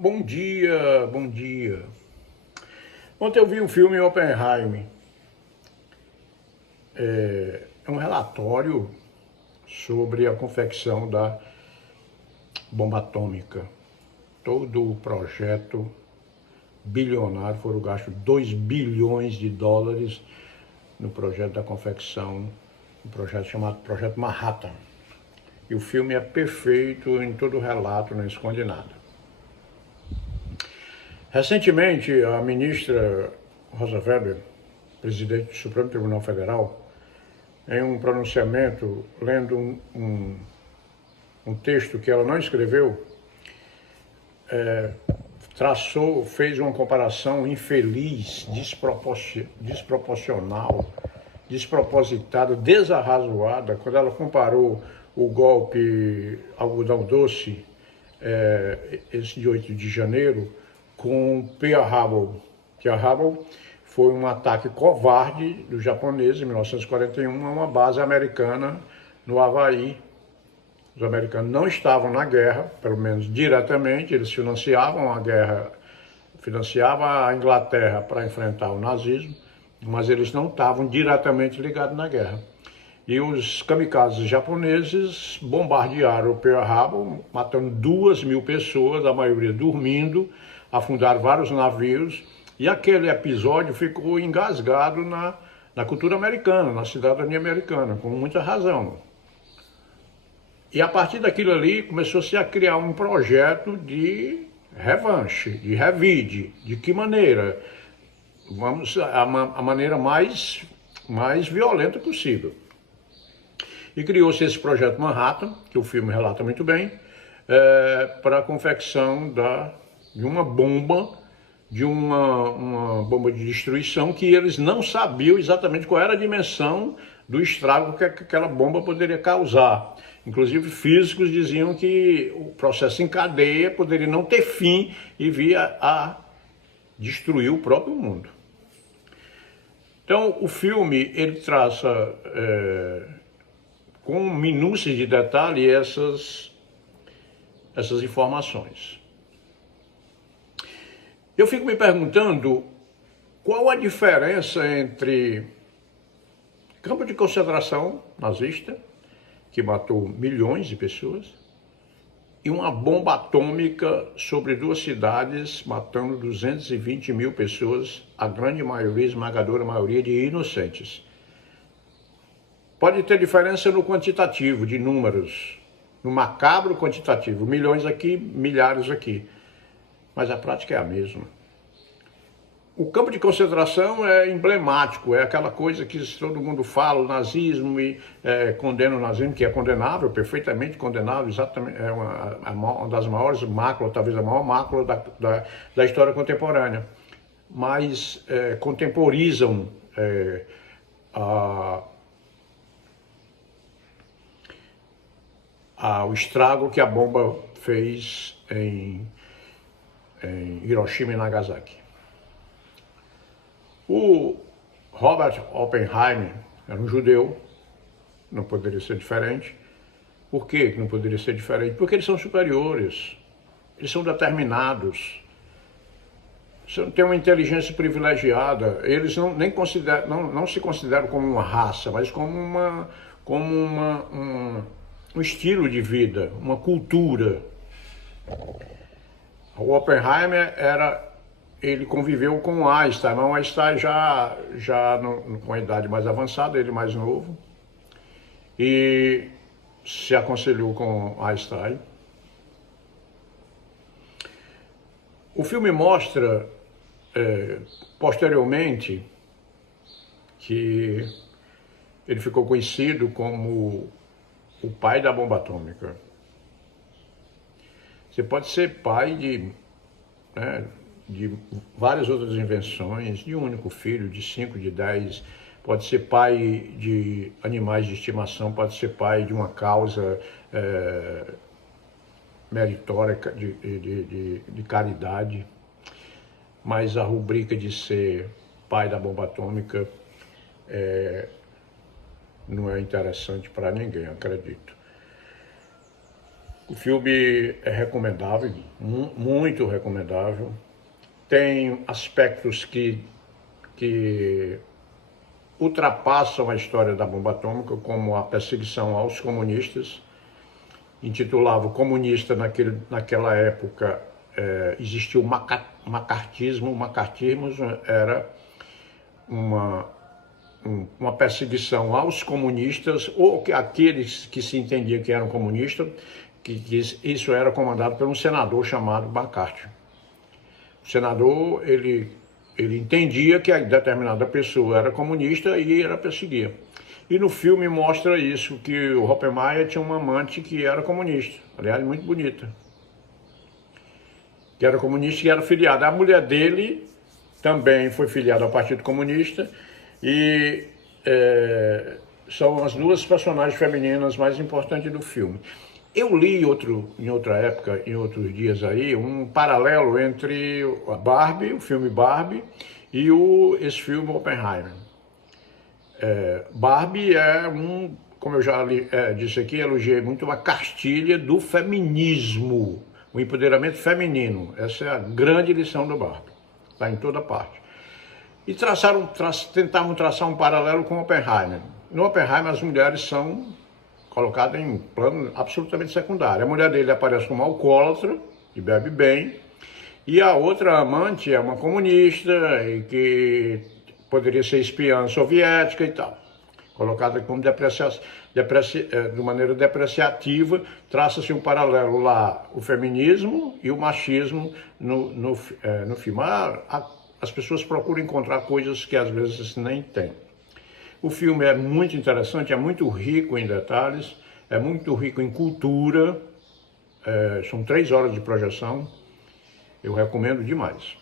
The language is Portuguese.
Bom dia, bom dia. Ontem eu vi um filme Oppenheimer. É um relatório sobre a confecção da bomba atômica. Todo o projeto bilionário, foram gastos 2 bilhões de dólares no projeto da confecção, um projeto chamado Projeto Manhattan. E o filme é perfeito em todo o relato, não esconde nada. Recentemente, a ministra Rosa Weber, presidente do Supremo Tribunal Federal, em um pronunciamento, lendo um texto que ela não escreveu, fez uma comparação infeliz, desproporcional, despropositada, desarrazoada, quando ela comparou o golpe algodão doce, esse de 8 de janeiro, com Pearl Harbor. Pearl Harbor foi um ataque covarde dos japoneses em 1941 a uma base americana no Havaí. Os americanos não estavam na guerra, pelo menos diretamente, eles financiavam a guerra, financiavam a Inglaterra para enfrentar o nazismo, mas eles não estavam diretamente ligados na guerra. E os kamikazes japoneses bombardearam o Pearl Harbor, matando 2.000 pessoas, a maioria dormindo, afundaram vários navios, e aquele episódio ficou engasgado na cultura americana, na cidadania americana, com muita razão. E a partir daquilo ali começou-se a criar um projeto de revanche, de revide. De que maneira? A maneira mais violenta possível. E criou-se esse projeto Manhattan, que o filme relata muito bem, para a confecção de uma bomba, uma bomba de destruição que eles não sabiam exatamente qual era a dimensão do estrago que aquela bomba poderia causar. Inclusive físicos diziam que o processo em cadeia poderia não ter fim e via a destruir o próprio mundo. Então o filme ele traça com minúcias de detalhe essas informações. Eu fico me perguntando qual a diferença entre campo de concentração nazista, que matou milhões de pessoas, e uma bomba atômica sobre 2 cidades, matando 220 mil pessoas, a grande maioria, esmagadora maioria de inocentes. Pode ter diferença no quantitativo, de números, no macabro quantitativo, milhões aqui, milhares aqui, mas a prática é a mesma. O campo de concentração é emblemático, é aquela coisa que todo mundo fala, o nazismo, e condena o nazismo, que é condenável, perfeitamente condenável, exatamente, é uma das maiores máculas, talvez a maior mácula da história contemporânea. Mas contemporizam o estrago que a bomba fez em Hiroshima e Nagasaki. O Robert Oppenheimer era um judeu, não poderia ser diferente. Por que não poderia ser diferente? Porque eles são superiores, eles são determinados, têm uma inteligência privilegiada, eles não se consideram como uma raça, mas como um estilo de vida, uma cultura. O Oppenheimer ele conviveu com o Einstein, mas o Einstein com a idade mais avançada, ele mais novo, e se aconselhou com Einstein. O filme mostra, posteriormente, que ele ficou conhecido como o pai da bomba atômica. Você pode ser pai de várias outras invenções, de um único filho, de 5, de 10, pode ser pai de animais de estimação, pode ser pai de uma causa meritória de caridade, mas a rubrica de ser pai da bomba atômica não é interessante para ninguém, acredito. O filme é recomendável, muito recomendável. Tem aspectos que ultrapassam a história da bomba atômica, como a perseguição aos comunistas. Intitulava o comunista naquela época, existia o macartismo. O macartismo era uma perseguição aos comunistas, ou aqueles que se entendiam que eram comunistas, que isso era comandado por um senador chamado McCarthy. O senador, ele entendia que a determinada pessoa era comunista e era perseguia. E no filme mostra isso, que o Oppenheimer tinha uma amante que era comunista, aliás, muito bonita, que era comunista e era filiada. A mulher dele também foi filiada ao Partido Comunista e são as duas personagens femininas mais importantes do filme. Eu li em outra época, em outros dias aí, um paralelo entre a Barbie, o filme Barbie, e esse filme Oppenheimer. Barbie como eu já disse aqui, elogiei muito, uma cartilha do feminismo, o empoderamento feminino. Essa é a grande lição do Barbie, está em toda parte. E tentavam traçar um paralelo com Oppenheimer. No Oppenheimer, as mulheres são colocadas em plano absolutamente secundário. A mulher dele aparece como alcoólatra, que bebe bem, e a outra amante é uma comunista, e que poderia ser espiã soviética e tal. Colocada como de maneira depreciativa, traça-se um paralelo lá, o feminismo e o machismo no filme. As pessoas procuram encontrar coisas que às vezes nem tem. O filme é muito interessante, é muito rico em detalhes, é muito rico em cultura, são 3 horas de projeção, eu recomendo demais.